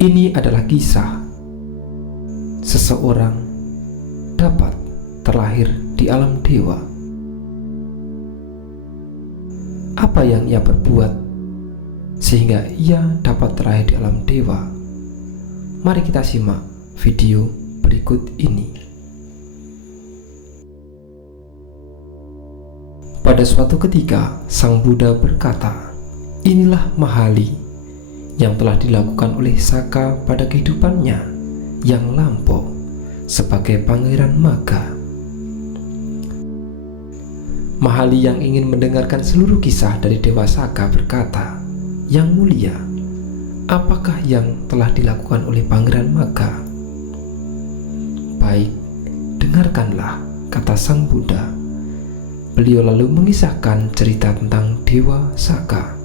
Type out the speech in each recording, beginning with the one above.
Ini adalah kisah seseorang dapat terlahir di alam dewa. Apa yang ia perbuat sehingga ia dapat terlahir di alam dewa? Mari kita simak video berikut ini. Pada suatu ketika, Sang Buddha berkata, "Inilah Mahali yang telah dilakukan oleh Saka pada kehidupannya yang lampau sebagai Pangeran Magga." Mahali yang ingin mendengarkan seluruh kisah dari Dewa Saka berkata, "Yang mulia, apakah yang telah dilakukan oleh Pangeran Magga?" "Baik, dengarkanlah," kata Sang Buddha. Beliau lalu mengisahkan cerita tentang Dewa Saka.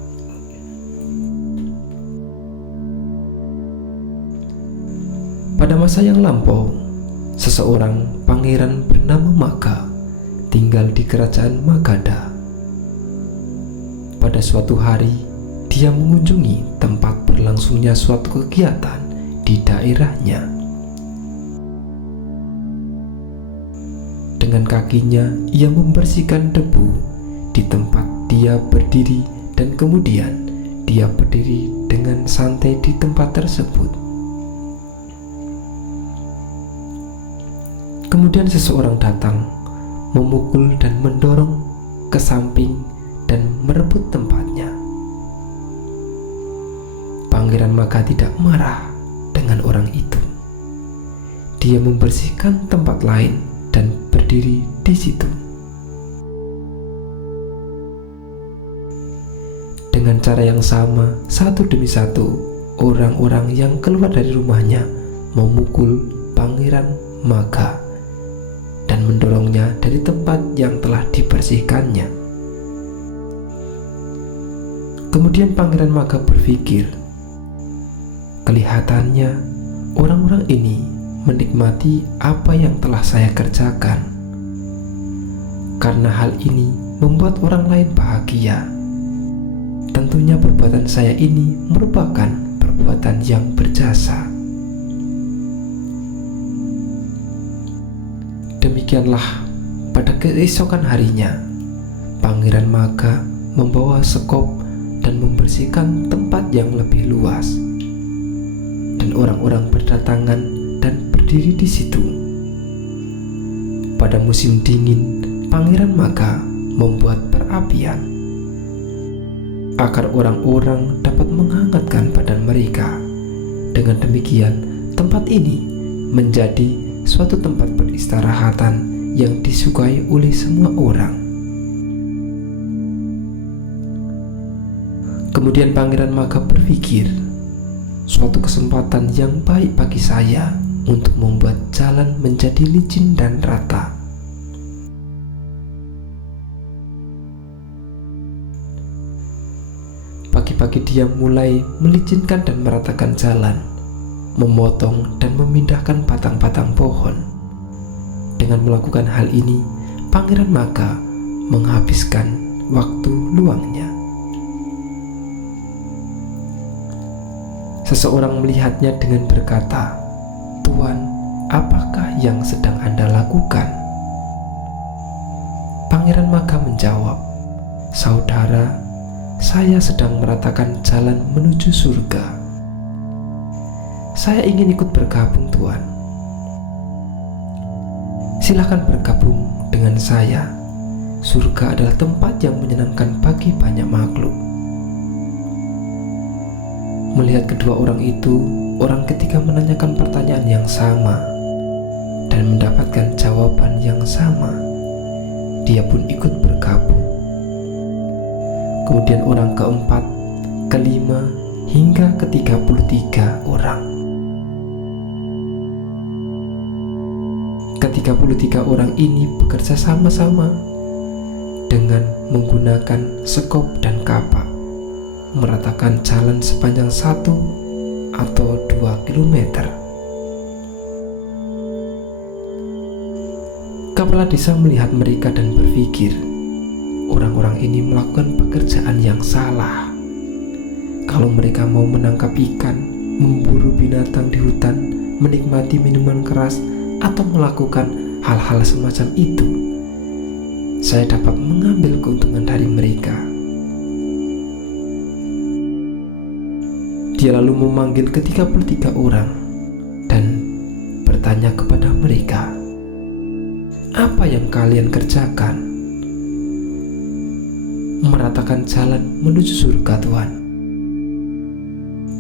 Pada masa yang lampau, seseorang pangeran bernama Magga tinggal di kerajaan Magadha. Pada suatu hari, dia mengunjungi tempat berlangsungnya suatu kegiatan di daerahnya. Dengan kakinya, ia membersihkan debu di tempat dia berdiri dan kemudian dia berdiri dengan santai di tempat tersebut. Kemudian seseorang datang, memukul dan mendorong ke samping dan merebut tempatnya. Pangeran Magga tidak marah dengan orang itu. Dia membersihkan tempat lain dan berdiri di situ. Dengan cara yang sama, satu demi satu, orang-orang yang keluar dari rumahnya memukul Pangeran Magga dan mendorongnya dari tempat yang telah dibersihkannya. Kemudian Pangeran Magga berpikir, kelihatannya orang-orang ini menikmati apa yang telah saya kerjakan. Karena hal ini membuat orang lain bahagia, tentunya perbuatan saya ini merupakan perbuatan yang berjasa. Demikianlah, pada keesokan harinya, Pangeran Magga membawa sekop dan membersihkan tempat yang lebih luas. Dan orang-orang berdatangan dan berdiri di situ. Pada musim dingin, Pangeran Magga membuat perapian agar orang-orang dapat menghangatkan badan mereka. Dengan demikian, tempat ini menjadi suatu tempat peristirahatan yang disukai oleh semua orang. Kemudian Pangeran Magga berpikir, suatu kesempatan yang baik bagi saya untuk membuat jalan menjadi licin dan rata. Pagi-pagi dia mulai melicinkan dan meratakan jalan, memotong dan memindahkan batang-batang pohon. Dengan melakukan hal ini, Pangeran Magga menghabiskan waktu luangnya. Seseorang melihatnya dengan berkata, "Tuan, apakah yang sedang Anda lakukan?" Pangeran Magga menjawab, "Saudara, saya sedang meratakan jalan menuju surga. Saya ingin ikut bergabung, Tuan." "Silakan bergabung dengan saya. Surga adalah tempat yang menyenangkan bagi banyak makhluk." Melihat kedua orang itu, orang ketiga menanyakan pertanyaan yang sama dan mendapatkan jawaban yang sama. Dia pun ikut bergabung. Kemudian orang keempat, kelima, hingga ke-33 orang. Ke-33 orang ini bekerja sama-sama dengan menggunakan sekop dan kapak, meratakan jalan sepanjang 1 atau 2 kilometer. Kepala desa melihat mereka dan berpikir, orang-orang ini melakukan pekerjaan yang salah. Kalau mereka mau menangkap ikan, memburu binatang di hutan, menikmati minuman keras, atau melakukan hal-hal semacam itu, saya dapat mengambil keuntungan dari mereka. Dia lalu memanggil ke-33 orang dan bertanya kepada mereka, "Apa yang kalian kerjakan?" "Meratakan jalan menuju surga, Tuhan."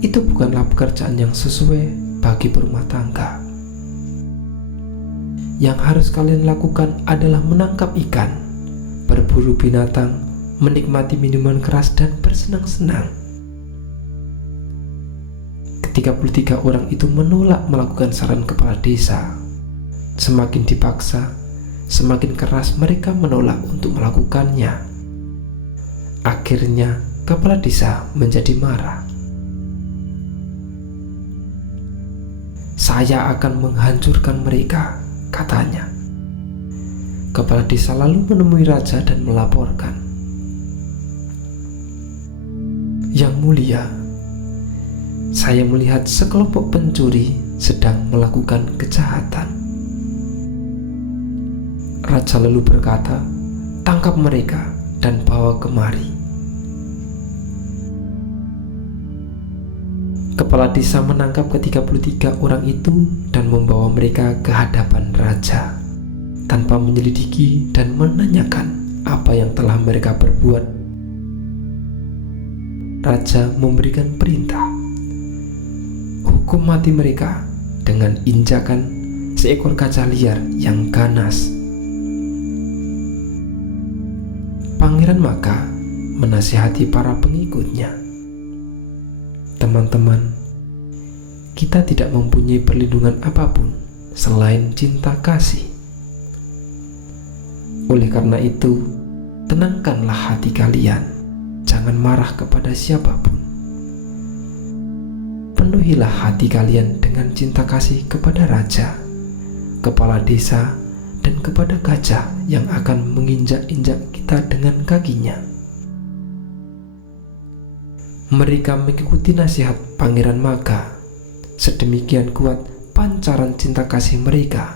"Itu bukanlah pekerjaan yang sesuai bagi berumah tangga. Yang harus kalian lakukan adalah menangkap ikan, berburu binatang, menikmati minuman keras, dan bersenang-senang." Ke-33 orang itu menolak melakukan saran kepala desa. Semakin dipaksa, semakin keras mereka menolak untuk melakukannya. Akhirnya, kepala desa menjadi marah. "Saya akan menghancurkan mereka," katanya. Kepala desa lalu menemui raja dan melaporkan, "Yang mulia, saya melihat sekelompok pencuri sedang melakukan kejahatan." Raja lalu berkata, "Tangkap mereka dan bawa kemari." Kepala desa menangkap ke-33 orang itu dan membawa mereka ke hadapan raja tanpa menyelidiki dan menanyakan apa yang telah mereka perbuat. Raja memberikan perintah, hukum mati mereka dengan injakan seekor gajah liar yang ganas. Pangeran Maka menasihati para pengikutnya, "Teman-teman, kita tidak mempunyai perlindungan apapun selain cinta kasih. Oleh karena itu, tenangkanlah hati kalian, jangan marah kepada siapapun. Penuhilah hati kalian dengan cinta kasih kepada raja, kepala desa, dan kepada gajah yang akan menginjak-injak kita dengan kakinya." Mereka mengikuti nasihat Pangeran Maka. Sedemikian kuat pancaran cinta kasih mereka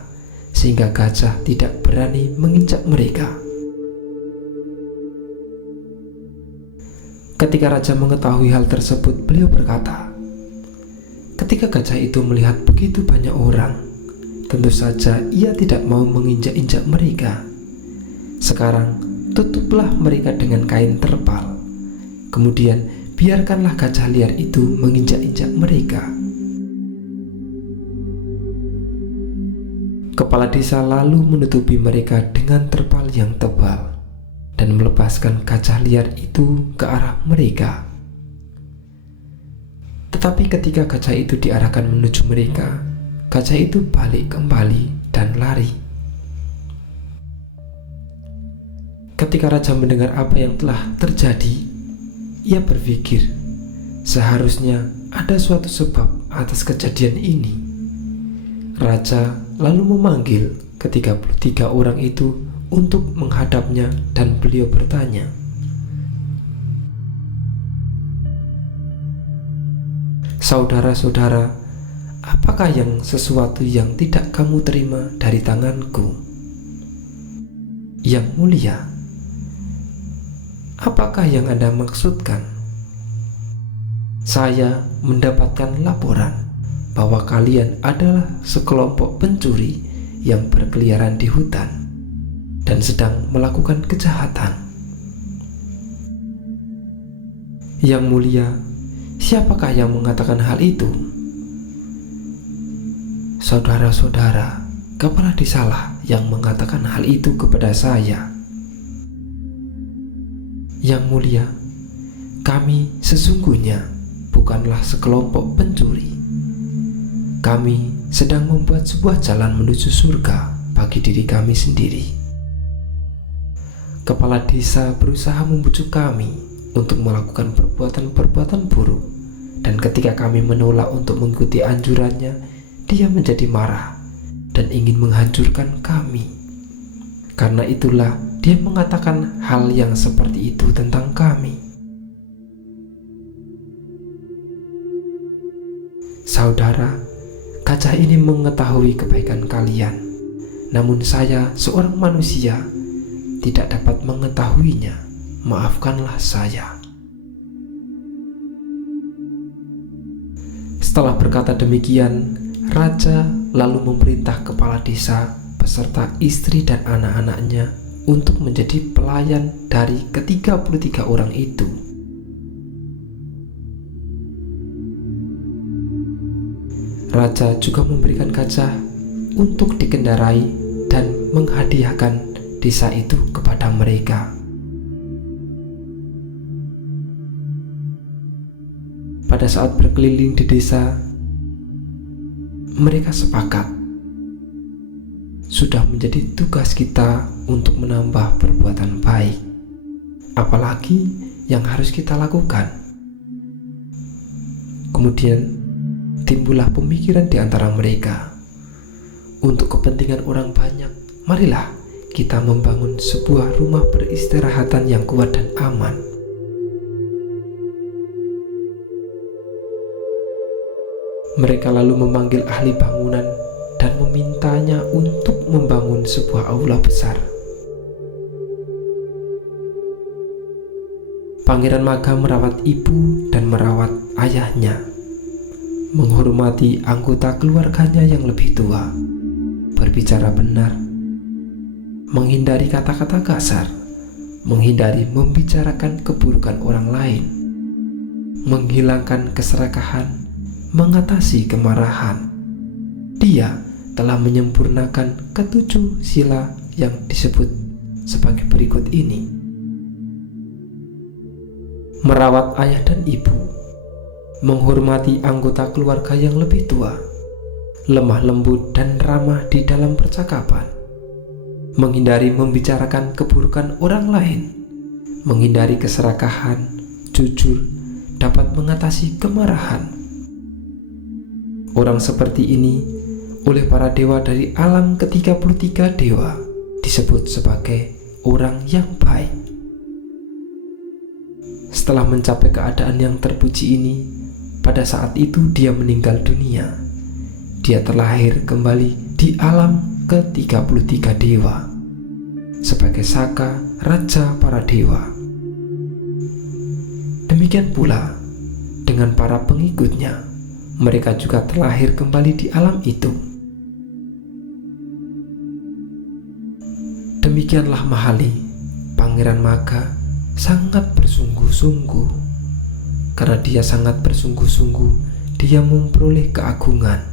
sehingga gajah tidak berani menginjak mereka. Ketika raja mengetahui hal tersebut, beliau berkata, "Ketika gajah itu melihat begitu banyak orang, tentu saja ia tidak mau menginjak-injak mereka. Sekarang tutuplah mereka dengan kain terpal. Kemudian biarkanlah gajah liar itu menginjak-injak mereka." Kepala desa lalu menutupi mereka dengan terpal yang tebal dan melepaskan gajah liar itu ke arah mereka. Tetapi ketika gajah itu diarahkan menuju mereka, gajah itu balik kembali dan lari. Ketika raja mendengar apa yang telah terjadi, ia berpikir, seharusnya ada suatu sebab atas kejadian ini. Raja lalu memanggil ke-33 orang itu untuk menghadapnya dan beliau bertanya, "Saudara-saudara, apakah sesuatu yang tidak kamu terima dari tanganku?" "Yang mulia, apakah yang Anda maksudkan?" "Saya mendapatkan laporan bahwa kalian adalah sekelompok pencuri yang berkeliaran di hutan dan sedang melakukan kejahatan." "Yang mulia, siapakah yang mengatakan hal itu?" "Saudara-saudara, kepala desalah yang mengatakan hal itu kepada saya." "Yang mulia, kami sesungguhnya bukanlah sekelompok pencuri. Kami sedang membuat sebuah jalan menuju surga bagi diri kami sendiri. Kepala desa berusaha membujuk kami untuk melakukan perbuatan-perbuatan buruk, dan ketika kami menolak untuk mengikuti anjurannya, dia menjadi marah dan ingin menghancurkan kami. Karena itulah dia mengatakan hal yang seperti itu tentang kami." Saudara, kaca ini mengetahui kebaikan kalian, namun saya, seorang manusia, tidak dapat mengetahuinya. Maafkanlah saya." Setelah berkata demikian, raja lalu memerintah kepala desa beserta istri dan anak-anaknya untuk menjadi pelayan dari ke-33 orang itu. Raja juga memberikan gajah untuk dikendarai dan menghadiahkan desa itu kepada mereka. Pada saat berkeliling di desa, mereka sepakat, sudah menjadi tugas kita untuk menambah perbuatan baik. Apalagi yang harus kita lakukan? Kemudian timbullah pemikiran di antara mereka, untuk kepentingan orang banyak, marilah kita membangun sebuah rumah peristirahatan yang kuat dan aman. Mereka lalu memanggil ahli bangunan dan memintanya untuk membangun sebuah aula besar. Pangeran Maga merawat ibu dan merawat ayahnya, menghormati anggota keluarganya yang lebih tua, berbicara benar, menghindari kata-kata kasar, menghindari membicarakan keburukan orang lain, menghilangkan keserakahan, mengatasi kemarahan. Dia telah menyempurnakan ke-7 sila yang disebut sebagai berikut ini: merawat ayah dan ibu, menghormati anggota keluarga yang lebih tua, lemah lembut dan ramah di dalam percakapan, menghindari membicarakan keburukan orang lain, menghindari keserakahan, jujur, dapat mengatasi kemarahan. Orang seperti ini oleh para dewa dari alam ke-33 dewa disebut sebagai orang yang baik. Setelah mencapai keadaan yang terpuji ini, pada saat itu dia meninggal dunia. Dia terlahir kembali di alam ke-33 dewa sebagai Saka, raja para dewa. Demikian pula dengan para pengikutnya, mereka juga terlahir kembali di alam itu. Demikianlah Mahali, Pangeran Maga, sangat bersungguh-sungguh. Karena dia sangat bersungguh-sungguh, dia memperoleh keagungan,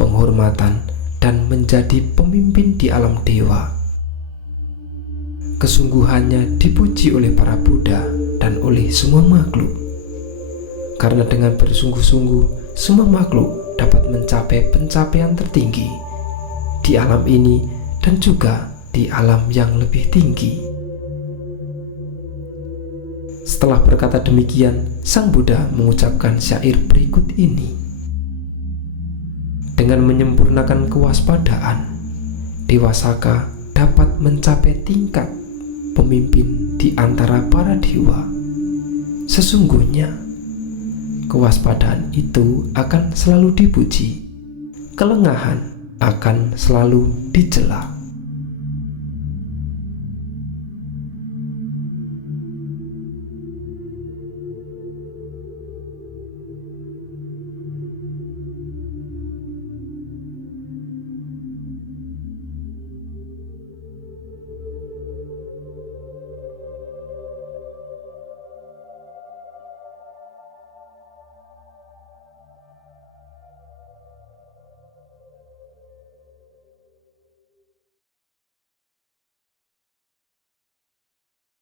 penghormatan, dan menjadi pemimpin di alam dewa. Kesungguhannya dipuji oleh para Buddha dan oleh semua makhluk. Karena dengan bersungguh-sungguh, semua makhluk dapat mencapai pencapaian tertinggi di alam ini dan juga di alam yang lebih tinggi. Setelah berkata demikian, Sang Buddha mengucapkan syair berikut ini: dengan menyempurnakan kewaspadaan, Dewa Saka dapat mencapai tingkat pemimpin di antara para dewa. Sesungguhnya kewaspadaan itu akan selalu dipuji, kelengahan akan selalu dicela.